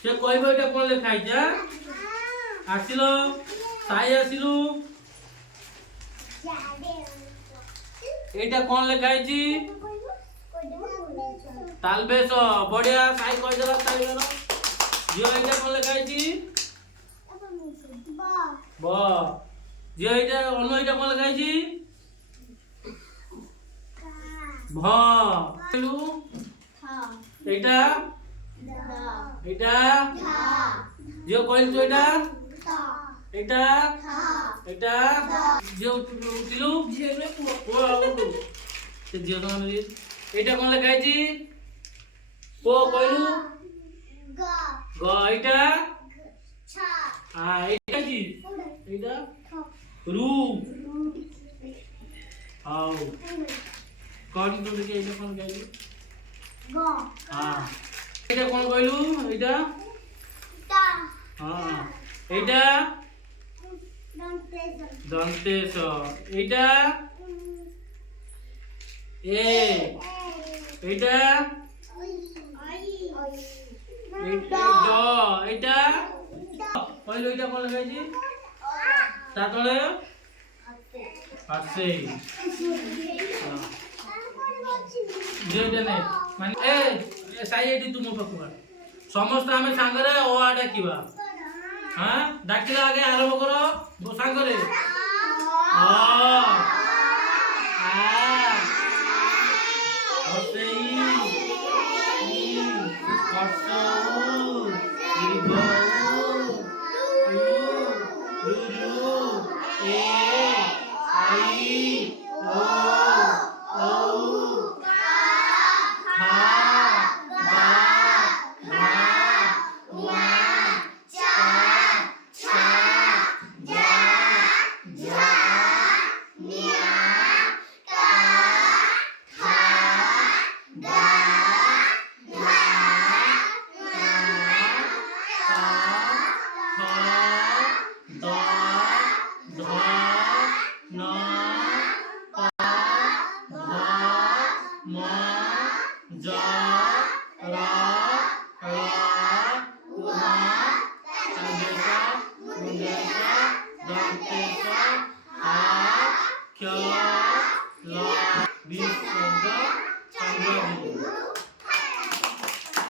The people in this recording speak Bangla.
সে কইব এটা কোন লেখা আইছে আসিল সাই আসিলু এটা কোন লেখা আইছি তালবেশ বড়িয়া সাই কই দেলা সাই দেলা জিও এটা কোন লেখা আইছি ব জিও এটা অন্য এটা কোন লেখা আইছি ভ লু এটা এটা জিও কইল তো এটা এটা এটা জিও উঠিলু ও উঠু সে জিও তো এটা কোন লেখা আইছি ও কইলু গ এটা এটা কি এটা রু আও কোন তো দেখে এটা কোন গাইলু গ এটা কোন কইলু এটা তা এটা দন্তেশ এটা এ এটা এটা ড এটা কইলু এটা কোন লাগাইছি তারপরে আছে যেটা নে মানে এ সাই এটি তুমি পকুয়া সমস্ত আমি সাঙ্গরে ও আডা কিবা হ্যাঁ ডাকিলা আগে আরম্ভ করো সাঙ্গরে ও আ